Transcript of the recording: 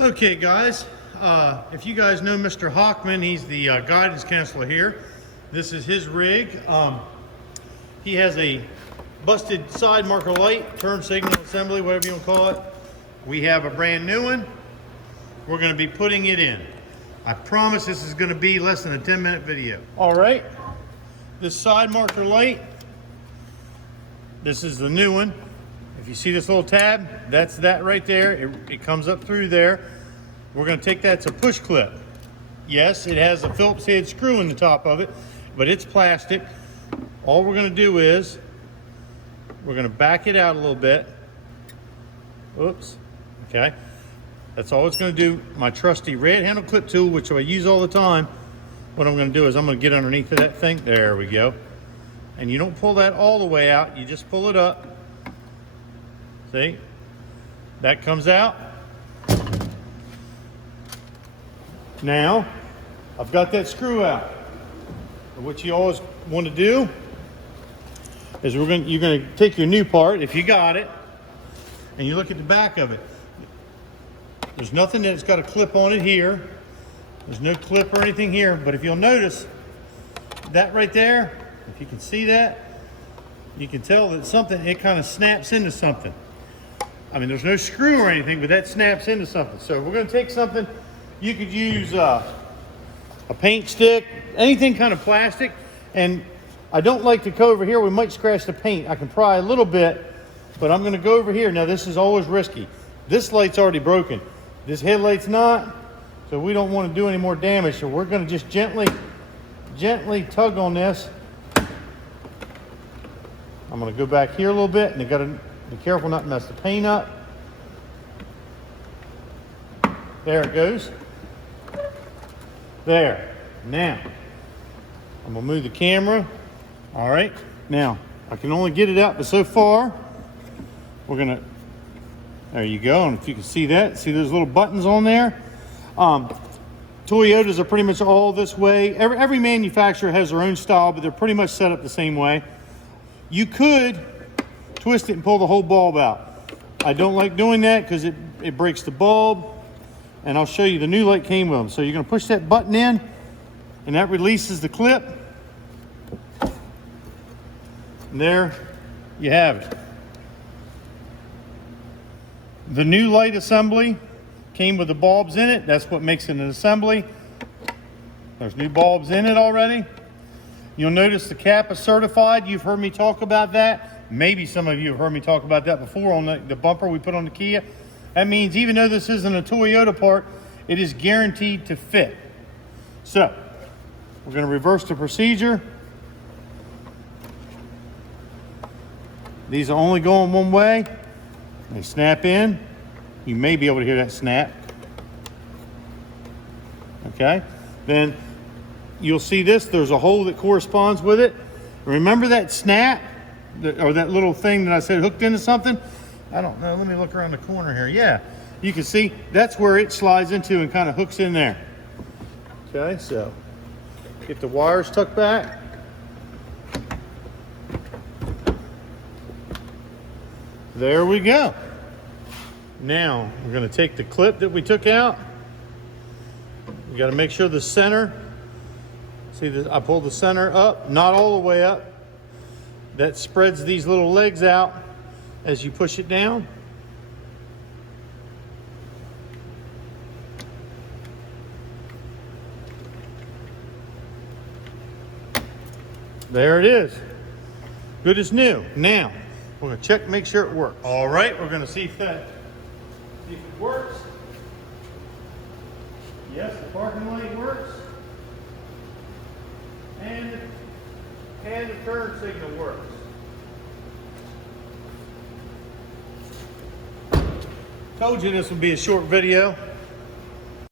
Okay guys, if you guys know Mr. Hockman, he's the guidance counselor here. This is his rig. He has a busted side marker light, turn signal assembly, whatever you want to call it. We have a brand new one. We're going to be putting it in. I promise this is going to be less than a 10-minute video. All right, this side marker light, this is the new one. If you see this little tab, that's that right there. It comes up through there. We're going to take that to push clip. Yes, it has a Phillips head screw in the top of it, but it's plastic. All we're going to do is we're going to back it out a little bit. Oops. Okay. That's all it's going to do. My trusty red handle clip tool, which I use all the time, what I'm going to do is I'm going to get underneath of that thing. There we go. And you don't pull that all the way out. You just pull it up. See? That comes out. Now, I've got that screw out. And what you always want to do is you're going to take your new part, if you got it, and you look at the back of it. There's nothing that's got a clip on it here. There's no clip or anything here, but if you'll notice, that right there, if you can see that, you can tell that something, it kind of snaps into something. I mean, there's no screw or anything, but that snaps into something. So we're going to take something, you could use a paint stick, anything kind of plastic. And I don't like to go over here. We might scratch the paint. I can pry a little bit, but I'm going to go over here. Now, this is always risky. This light's already broken. This headlight's not, so we don't want to do any more damage. So we're going to just gently tug on this. I'm going to go back here a little bit, and you got to be careful not to mess the paint up. There it goes. There. Now, I'm going to move the camera. All right. Now, I can only get it out, but so far, we're going to, there you go. And if you can see that, see those little buttons on there? Toyotas are pretty much all this way. Every manufacturer has their own style, but they're pretty much set up the same way. You could twist it and pull the whole bulb out. I don't like doing that because it breaks the bulb, and I'll show you the new light came with them. So you're going to push that button in, and that releases the clip. And there you have it. The new light assembly came with the bulbs in it. That's what makes it an assembly. There's new bulbs in it already. You'll notice the cap is certified. You've heard me talk about that. Maybe some of you have heard me talk about that before on the bumper we put on the Kia. That means even though this isn't a Toyota part, it is guaranteed to fit. So, we're going to reverse the procedure. These are only going one way. They snap in. You may be able to hear that snap. Okay. Then you'll see this. There's a hole that corresponds with it. Remember that snap? Or that little thing that I said hooked into something? I don't know. Let me look around the corner here. Yeah. You can see that's where it slides into and kind of hooks in there. Okay. So get the wires tucked back. There we go. Now we're going to take the clip that we took out. We got to make sure the center, see this, I pulled the center up, not all the way up. That spreads these little legs out as you push it down. There it is. Good as new. Now, we're going to check, make sure it works. All right, we're going to see if it works. Yes, the parking light works. And the turn signal works. Told you this would be a short video.